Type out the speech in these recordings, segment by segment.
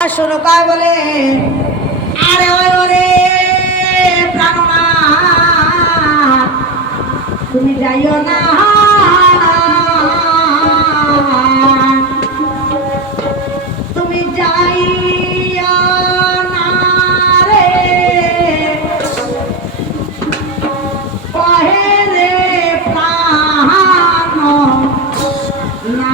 শোনো কয় বলে আরে ওই ওরে প্রাণনাথ তুমি যাইও না তুমি যাইও না রে কহে রে প্রাণ না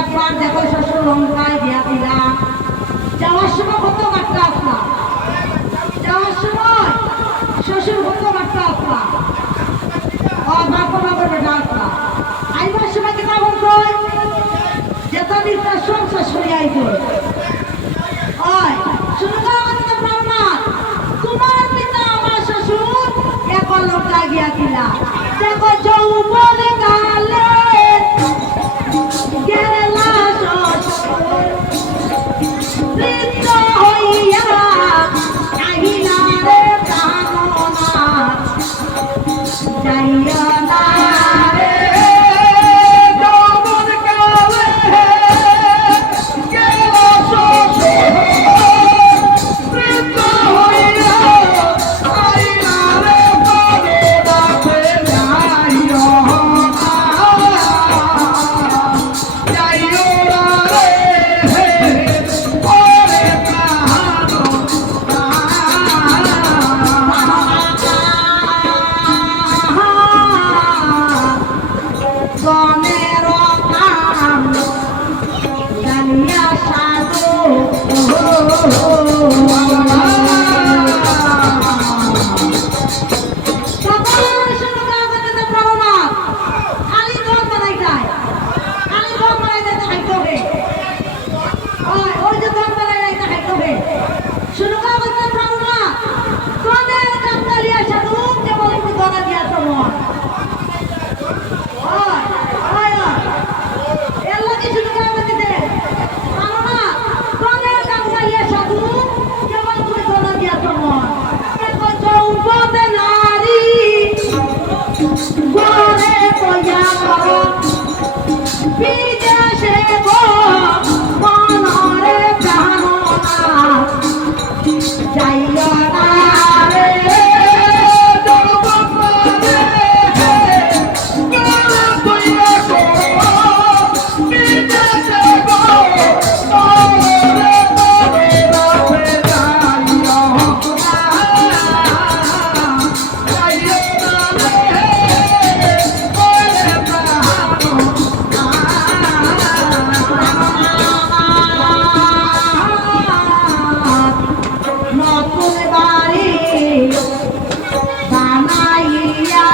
একবার দেখো শ্বশুর লঙ্কায় দিয়া দিলাম যাওয়ার সময় কত মাত্রা আসলাম যাওয়ার সময় শ্বশুর কত মাত্রা আসলাম ও বাপ বাবার বেটা আসলাম আইবার সময় কি কামন কই যেত নির্তা সংসার সরিয়ে আইতো ওই শুনো আমাদের প্রাণনাথ তোমার পিতা আমার শ্বশুর একবার লঙ্কায় গিয়া দিলাম দেখো যৌবনে গালে Oh বিদেশে গো মনরে প্রাণনাথ যাইও না রে নতুন বাড়ি বানাইয়া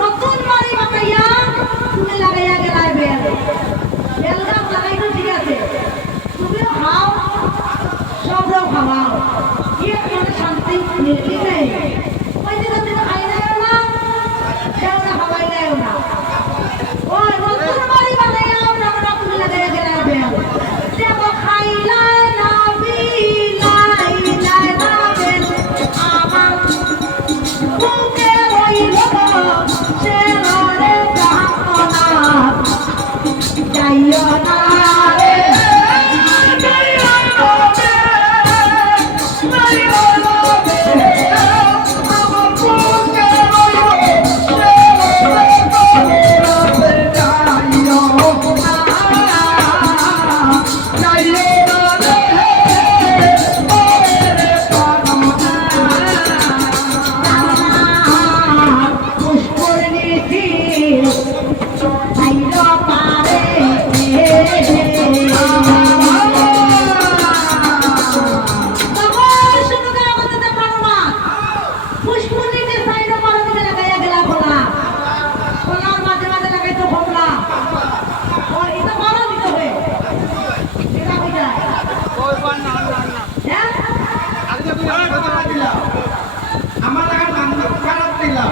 নতুন বাড়ি বানাইয়া তুমি লাগাইয়া গেলাই বেল বেল গাছ লাগাইতো ঠিক আছে তুমিও খাও সবরাও খাওয়াও কি মানে শান্তি নির্লি নেই ওই যে তুমি খাই নাও না কেউ না খাওয়াই নাও না ওই নতুন বাড়ি বানাইয়া আমরা তুমি লাগাইয়া গেলাই বেল দেখো খাইলাই না বিলাই লাই না বেল আমার বুকে রইল সে রে প্রাণনা যাইও না রে আমার টাকা দাম খারাপ দিলাম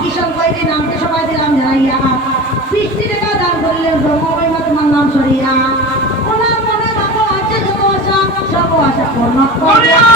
কিশোর কইতে নামতে সবাই দিলাম জানাইয়া 50 টাকা দান করলেন ব্রহ্মময় তোমার নাম সরিয়া ওনার মনে ভালো আছে যত আশা সব আশা পূর্ণ করিয়া